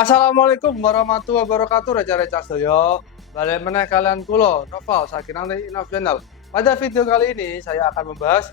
Assalamualaikum warahmatullahi wabarakatuh. Reca-reca sedaya. Balik meneh kalian kulo Noval Sakinang dari Innov Channel. Pada video kali ini saya akan membahas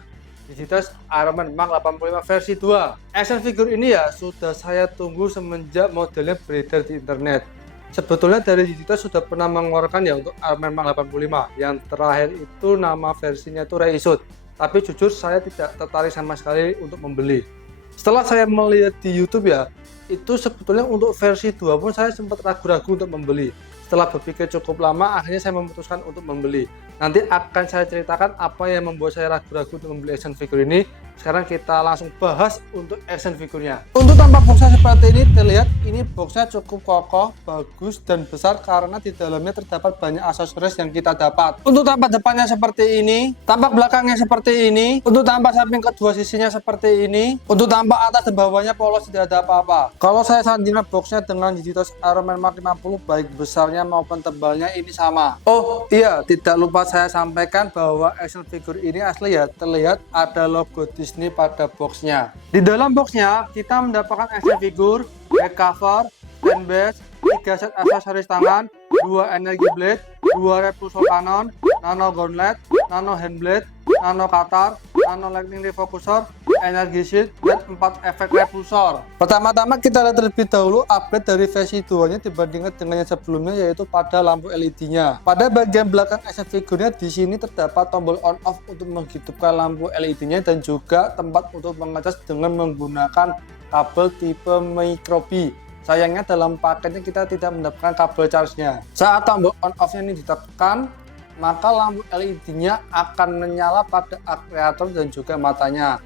Digitas Iron Man Mark 85 versi 2. Action figure ini ya sudah saya tunggu semenjak modelnya beredar di internet. Sebetulnya dari Digitas sudah pernah mengeluarkan ya untuk Iron Man Mark 85. Yang terakhir itu nama versinya itu Reissued. Tapi jujur saya tidak tertarik sama sekali untuk membeli. Setelah saya melihat di YouTube ya, itu sebetulnya untuk versi 2 pun saya sempat ragu-ragu untuk membeli. Setelah berpikir cukup lama, akhirnya saya memutuskan untuk membeli. Nanti akan saya ceritakan apa yang membuat saya ragu-ragu untuk membeli action figure ini. Sekarang kita langsung bahas untuk action figurnya. Untuk tampak boxnya seperti ini, terlihat ini boxnya cukup kokoh, bagus, dan besar karena di dalamnya terdapat banyak aksesoris yang kita dapat. Untuk tampak depannya seperti ini, tampak belakangnya seperti ini, untuk tampak samping kedua sisinya seperti ini, untuk tampak atas dan bawahnya polos, tidak ada apa-apa. Kalau saya sandingkan boxnya dengan Digitas Iron Man Mark 50, baik besarnya maupun tebalnya ini sama. Oh iya, tidak lupa saya sampaikan bahwa action figure ini asli ya, terlihat ada logo Disney pada boxnya. Di dalam boxnya kita mendapatkan action figure, back cover, stand base, 3 set aksesoris tangan, 2 energy blade, 2 repulsor cannon, nano gauntlet, nano handblade, nano cutter, nano lightning refocusor, energy shield, dan 4 efek repulsor. Pertama-tama kita lihat terlebih dahulu upgrade dari versi 2 nya dibandingkan dengan yang sebelumnya, yaitu pada lampu LED-nya. Pada bagian belakang action figure-nya di sini terdapat tombol on off untuk menghidupkan lampu LED-nya dan juga tempat untuk mengecas dengan menggunakan kabel tipe micro B. Sayangnya dalam paketnya kita tidak mendapatkan kabel charge-nya. Saat tombol on off-nya ini ditekan, maka lampu LED-nya akan menyala pada akreator dan juga matanya.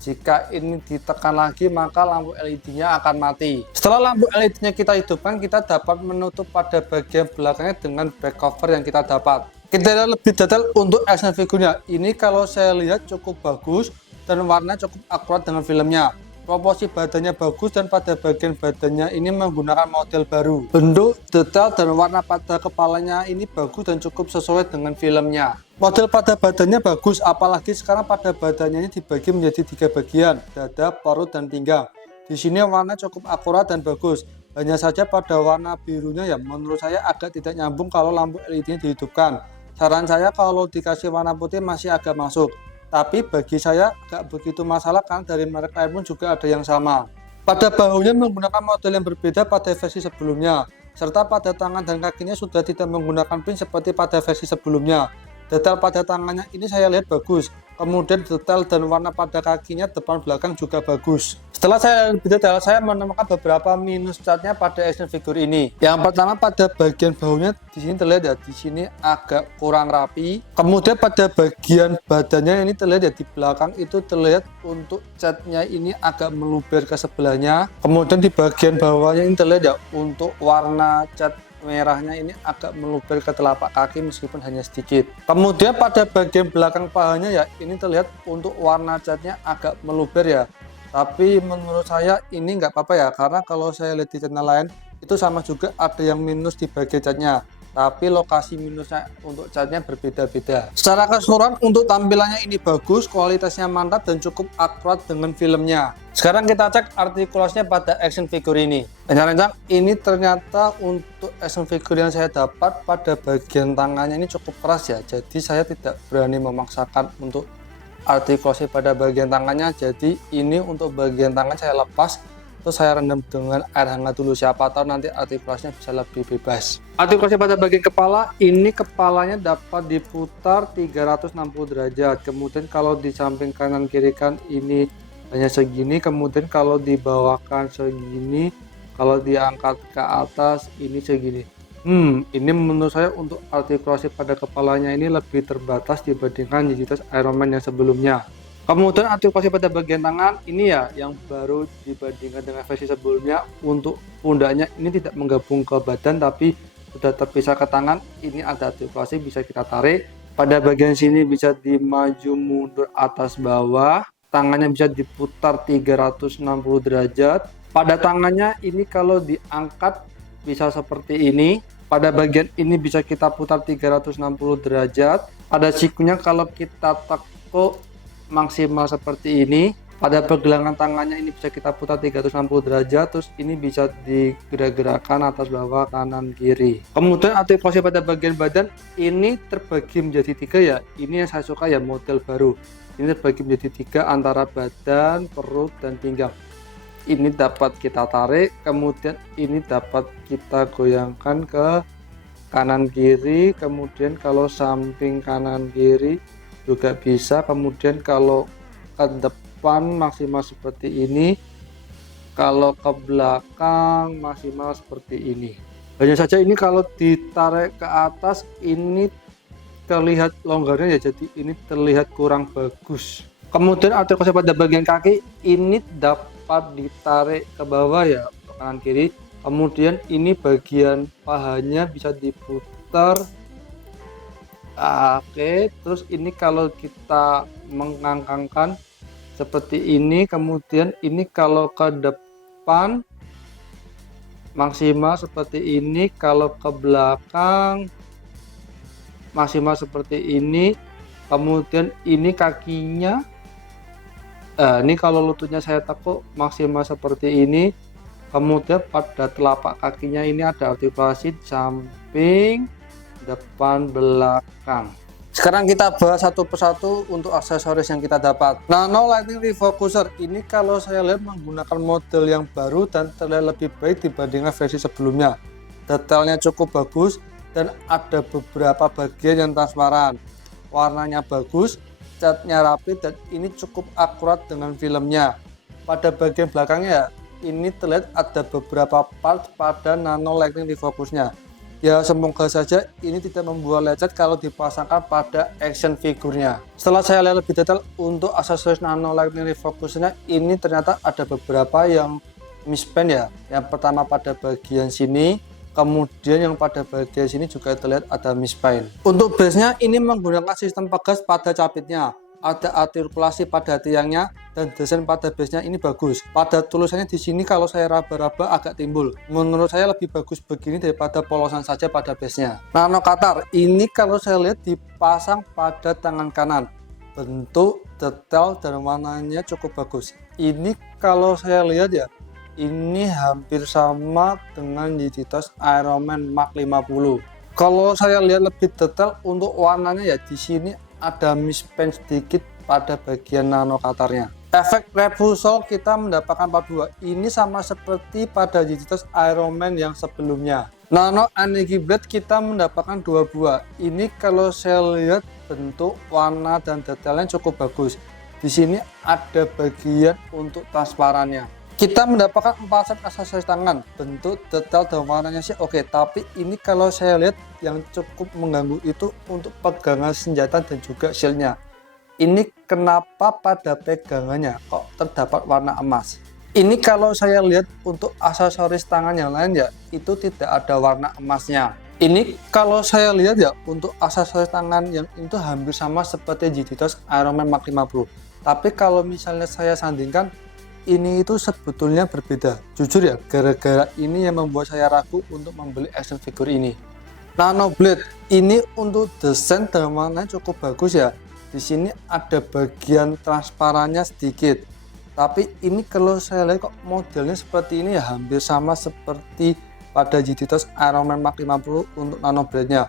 Jika ini ditekan lagi, maka lampu LED-nya akan mati. Setelah lampu LED-nya kita hidupkan, kita dapat menutup pada bagian belakangnya dengan back cover yang kita dapat. Kita lihat lebih detail untuk action figurnya. Ini kalau saya lihat cukup bagus dan warnanya cukup akurat dengan filmnya. Proporsi badannya bagus dan pada bagian badannya ini menggunakan model baru. Bentuk, detail, dan warna pada kepalanya ini bagus dan cukup sesuai dengan filmnya. Model pada badannya bagus, apalagi sekarang pada badannya ini dibagi menjadi 3 bagian, dada, perut, dan pinggang. Di sini warna cukup akurat dan bagus. Hanya saja pada warna birunya ya menurut saya agak tidak nyambung kalau lampu LED-nya dihidupkan. Saran saya kalau dikasih warna putih masih agak masuk. Tapi bagi saya gak begitu masalah karena dari merek lain pun juga ada yang sama. Pada bahunya menggunakan model yang berbeda pada versi sebelumnya, serta pada tangan dan kakinya sudah tidak menggunakan pin seperti pada versi sebelumnya. Detail pada tangannya ini saya lihat bagus, kemudian detail dan warna pada kakinya depan belakang juga bagus. Setelah saya lebih detail, saya menemukan beberapa minus catnya pada action figure ini. Yang pertama pada bagian bahunya di sini terlihat ya, di sini agak kurang rapi. Kemudian pada bagian badannya ini terlihat ya, di belakang itu terlihat untuk catnya ini agak meluber ke sebelahnya. Kemudian di bagian bawahnya ini terlihat ya, untuk warna cat merahnya ini agak meluber ke telapak kaki meskipun hanya sedikit. Kemudian pada bagian belakang pahanya ya, ini terlihat untuk warna catnya agak meluber ya. Tapi menurut saya ini nggak apa-apa ya, karena kalau saya lihat di channel lain itu sama juga ada yang minus di bagian catnya, tapi lokasi minusnya untuk catnya berbeda-beda. Secara keseluruhan untuk tampilannya ini bagus, kualitasnya mantap dan cukup akurat dengan filmnya. Sekarang kita cek artikulasinya pada action figure ini. Rencang-rencang ini ternyata untuk action figure yang saya dapat pada bagian tangannya ini cukup keras ya, jadi saya tidak berani memaksakan untuk artikulasi pada bagian tangannya. Jadi ini untuk bagian tangan saya lepas, terus saya rendam dengan air hangat dulu, siapa tahu nanti artikulasinya bisa lebih bebas. Artikulasi pada bagian kepala ini, kepalanya dapat diputar 360 derajat. Kemudian kalau di samping kanan kiri kan ini hanya segini, kemudian kalau dibawakan segini, kalau diangkat ke atas ini segini. Ini menurut saya untuk artikulasi pada kepalanya ini lebih terbatas dibandingkan Digitas Iron Man yang sebelumnya. Kemudian artikulasi pada bagian tangan ini ya yang baru dibandingkan dengan versi sebelumnya. Untuk pundaknya ini tidak menggabung ke badan tapi sudah terpisah ke tangan. Ini ada artikulasi bisa kita tarik. Pada bagian sini bisa dimaju mundur atas bawah. Tangannya bisa diputar 360 derajat. Pada tangannya ini kalau diangkat bisa seperti ini. Pada bagian ini bisa kita putar 360 derajat. Pada sikunya kalau kita tekuk maksimal seperti ini. Pada pergelangan tangannya ini bisa kita putar 360 derajat, terus ini bisa digerak-gerakkan atas bawah kanan kiri. Kemudian artikulasi pada bagian badan ini terbagi menjadi 3 ya. Ini yang saya suka ya, model baru. Ini terbagi menjadi 3 antara badan, perut, dan pinggang. Ini dapat kita tarik, kemudian ini dapat kita goyangkan ke kanan kiri, kemudian kalau samping kanan kiri juga bisa, kemudian kalau ke depan maksimal seperti ini, kalau ke belakang maksimal seperti ini. Hanya saja ini kalau ditarik ke atas ini terlihat longgarnya ya, jadi ini terlihat kurang bagus. Kemudian artikulasi pada bagian kaki ini dapat ditarik ke bawah ya, ke kanan kiri. Kemudian ini bagian pahanya bisa diputar. Oke, terus ini kalau kita mengangkangkan seperti ini, kemudian ini kalau ke depan maksimal seperti ini, kalau ke belakang maksimal seperti ini, kemudian ini kakinya, ini kalau lututnya saya tekuk maksimal seperti ini, kemudian pada telapak kakinya ini ada artikulasi samping, depan, belakang. Sekarang kita bahas satu persatu untuk aksesoris yang kita dapat. Nano Lightning Refocuser ini kalau saya lihat menggunakan model yang baru dan terlihat lebih baik dibandingkan versi sebelumnya. Detailnya cukup bagus dan ada beberapa bagian yang transparan. Warnanya bagus, catnya rapi, dan ini cukup akurat dengan filmnya. Pada bagian belakangnya ini terlihat ada beberapa part pada Nano Lightning Refocusnya. Ya semoga saja ini tidak membuat lecet kalau dipasangkan pada action figurnya. Setelah saya lihat lebih detail untuk aksesoris Nano Lightning Refocusnya, ini ternyata ada beberapa yang mispen ya. Yang pertama pada bagian sini, kemudian yang pada bagian sini juga terlihat ada mispen. Untuk base-nya ini menggunakan sistem pegas pada capitnya. Ada artikulasi pada tiangnya dan desain pada base-nya ini bagus. Pada tulisannya di sini kalau saya raba-raba agak timbul. Menurut saya lebih bagus begini daripada polosan saja pada base-nya. Nano Cutter ini kalau saya lihat dipasang pada tangan kanan. Bentuk, detail, dan warnanya cukup bagus. Ini kalau saya lihat ya, ini hampir sama dengan Digitos Iron Man Mark 50. Kalau saya lihat lebih detail untuk warnanya ya, di sini ada mispen sedikit pada bagian Nano Cutternya. Efek refusal kita mendapatkan part 2. Ini sama seperti pada Digitos Iron Man yang sebelumnya. Nano Energy Blade kita mendapatkan 2 buah. Ini kalau saya lihat bentuk, warna, dan detailnya cukup bagus. Di sini ada bagian untuk transparannya. Kita mendapatkan 4 set aksesoris tangan. Bentuk, detail, dan warnanya sih oke, tapi ini kalau saya lihat yang cukup mengganggu itu untuk pegangan senjata dan juga shieldnya. Ini kenapa pada pegangannya kok terdapat warna emas? Ini kalau saya lihat untuk aksesoris tangan yang lain ya, itu tidak ada warna emasnya. Ini kalau saya lihat ya, untuk aksesoris tangan yang itu hampir sama seperti Digitos Iron Man Mark 50. Tapi kalau misalnya saya sandingkan, ini itu sebetulnya berbeda. Jujur ya, gara-gara ini yang membuat saya ragu untuk membeli action figure ini. Nano Blade ini untuk desain dan warnanya cukup bagus ya. Di sini ada bagian transparannya sedikit. Tapi ini kalau saya lihat kok modelnya seperti ini ya, hampir sama seperti pada Digitos Iron Man Mark 50 untuk Nano Blade-nya.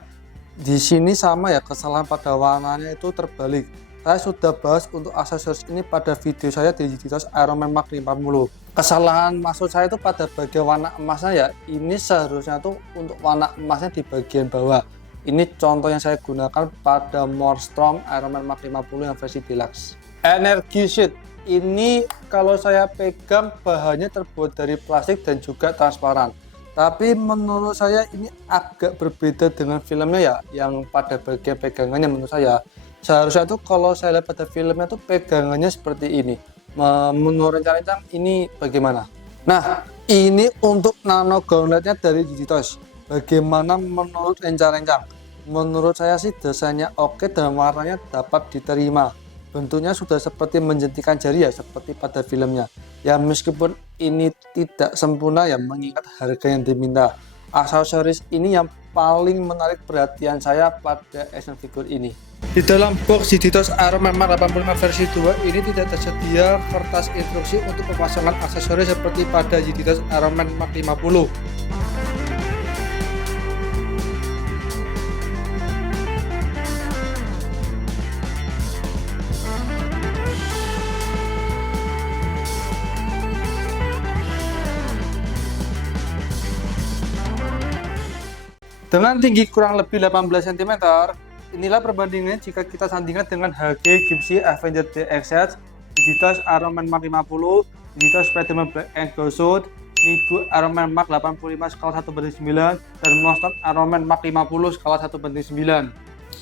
Di sini sama ya, kesalahan pada warnanya itu terbalik. Saya sudah bahas untuk aksesoris ini pada video saya di Digitos Iron Man Mark 50. Kesalahan maksud saya itu pada bagian warna emasnya ya. Ini seharusnya tuh untuk warna emasnya di bagian bawah. Ini contoh yang saya gunakan pada More Strong Iron Man Mark 50 yang versi deluxe. Energy Sheet ini kalau saya pegang bahannya terbuat dari plastik dan juga transparan. Tapi menurut saya ini agak berbeda dengan filmnya ya, yang pada bagian pegangannya menurut saya. Seharusnya tuh kalau saya lihat pada filmnya tuh pegangannya seperti ini. Menurut rencana ini bagaimana? Nah, ini untuk Nano Gauntletnya dari Digitos. Bagaimana menurut rencana? Menurut saya sih desainnya oke dan warnanya dapat diterima. Bentuknya sudah seperti menjentikan jari ya, seperti pada filmnya. Ya meskipun ini tidak sempurna ya, mengingat harga yang diminta. Aksesoris ini yang paling menarik perhatian saya pada action figure ini. Di dalam box Jiditos Iron Man Mark 85 versi 2 ini tidak tersedia kertas instruksi untuk pemasangan aksesoris seperti pada Jiditos Iron Man Mark 50. Dengan tinggi kurang lebih 18 cm, inilah perbandingannya jika kita sandingkan dengan HG Gipsy Avenger DXZ, Jiditos Iron Man Mark 50, Jiditos Spider-Man Black and Gold Suit, Nigo Iron Man Mark 85 skala 1/9, dan Monston Iron Man Mark 50 skala 1/9.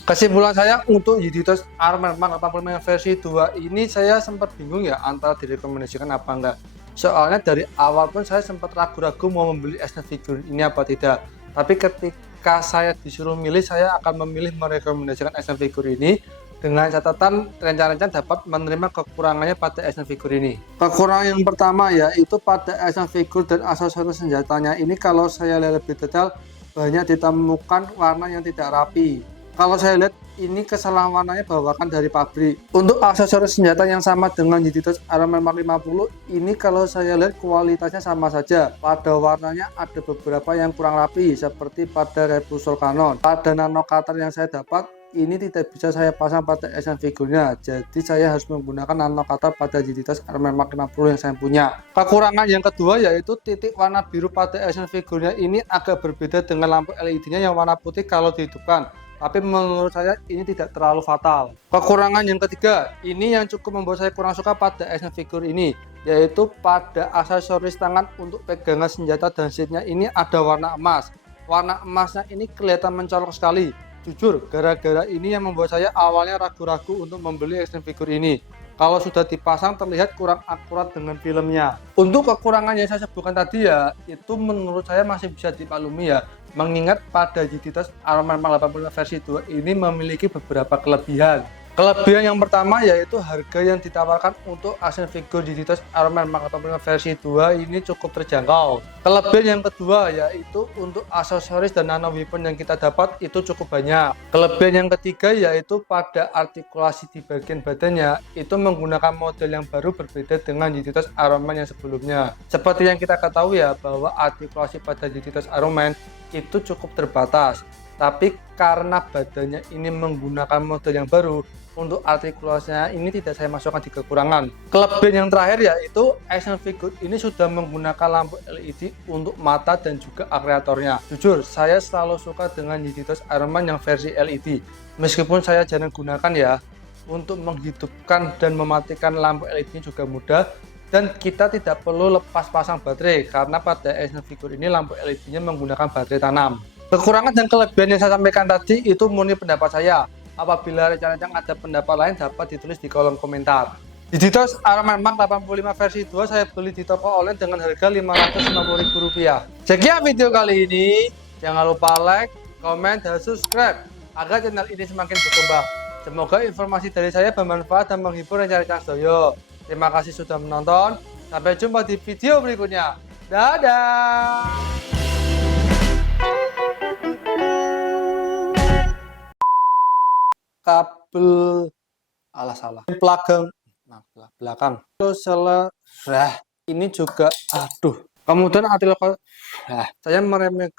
Kesimpulan saya untuk Jiditos Iron Man Mark 85 versi 2 ini saya sempat bingung ya antara direkomendasikan apa enggak. Soalnya dari awal pun saya sempat ragu-ragu mau membeli action figure ini apa tidak. Tapi ketika saya disuruh milih, saya akan memilih merekomendasikan action figure ini dengan catatan rencana dapat menerima kekurangannya pada action figure ini. Kekurangan yang pertama yaitu pada action figure dan aksesoris senjatanya ini, kalau saya lihat lebih detail banyak ditemukan warna yang tidak rapi. Kalau saya lihat ini kesalahan warnanya bawakan dari pabrik. Untuk aksesoris senjata yang sama dengan Jiditos Iron Man Mark 50 ini, kalau saya lihat kualitasnya sama saja. Pada warnanya ada beberapa yang kurang rapi seperti pada repulsor Cannon. Pada nano cutter yang saya dapat ini tidak bisa saya pasang pada action figurnya, jadi saya harus menggunakan nano cutter pada Jiditos Iron Man Mark 50 yang saya punya. Kekurangan yang kedua yaitu titik warna biru pada action figurnya ini agak berbeda dengan lampu LED-nya yang warna putih kalau dihidupkan. Tapi menurut saya ini tidak terlalu fatal. Kekurangan yang ketiga, ini yang cukup membuat saya kurang suka pada action figure ini, yaitu pada aksesoris tangan untuk pegangan senjata dan seatnya ini ada warna emas. Warna emasnya ini kelihatan mencolok sekali. Jujur, gara-gara ini yang membuat saya awalnya ragu-ragu untuk membeli action figure ini. Kalau sudah dipasang terlihat kurang akurat dengan filmnya. Untuk kekurangan yang saya sebutkan tadi ya, itu menurut saya masih bisa dimaklumi ya. Mengingat pada Jiditos Iron Man Mark 85 versi 2 ini memiliki beberapa kelebihan. Kelebihan yang pertama yaitu harga yang ditawarkan untuk action figure Jiditos Iron Man Mark 85 versi 2 ini cukup terjangkau. Kelebihan yang kedua yaitu untuk aksesoris dan nano weapon yang kita dapat itu cukup banyak. Kelebihan yang ketiga yaitu pada artikulasi di bagian badannya itu menggunakan model yang baru berbeda dengan Jiditos Iron Man yang sebelumnya. Seperti yang kita ketahui ya, bahwa artikulasi pada Jiditos Iron Man itu cukup terbatas. Tapi karena badannya ini menggunakan model yang baru, untuk artikulasinya ini tidak saya masukkan di kekurangan. Kelebihan yang terakhir yaitu action figure ini sudah menggunakan lampu LED untuk mata dan juga akreatornya. Jujur, saya selalu suka dengan Jiditos Iron Man yang versi LED. Meskipun saya jarang gunakan ya, untuk menghidupkan dan mematikan lampu LED juga mudah, dan kita tidak perlu lepas pasang baterai karena pada action figure ini lampu LED-nya menggunakan baterai tanam. Kekurangan dan kelebihan yang saya sampaikan tadi itu murni pendapat saya. Apabila rencana ada pendapat lain dapat ditulis di kolom komentar. Jiditos Iron Man Mark 85 versi 2 saya beli di toko online dengan harga Rp550.000. Sekian video kali ini. Jangan lupa like, komen, dan subscribe agar channel ini semakin berkembang. Semoga informasi dari saya bermanfaat dan menghibur rencana Soyo. Terima kasih sudah menonton. Sampai jumpa di video berikutnya. Dadah. Kabel salah pelakang belakang terus salah ini juga kemudian saya meremeh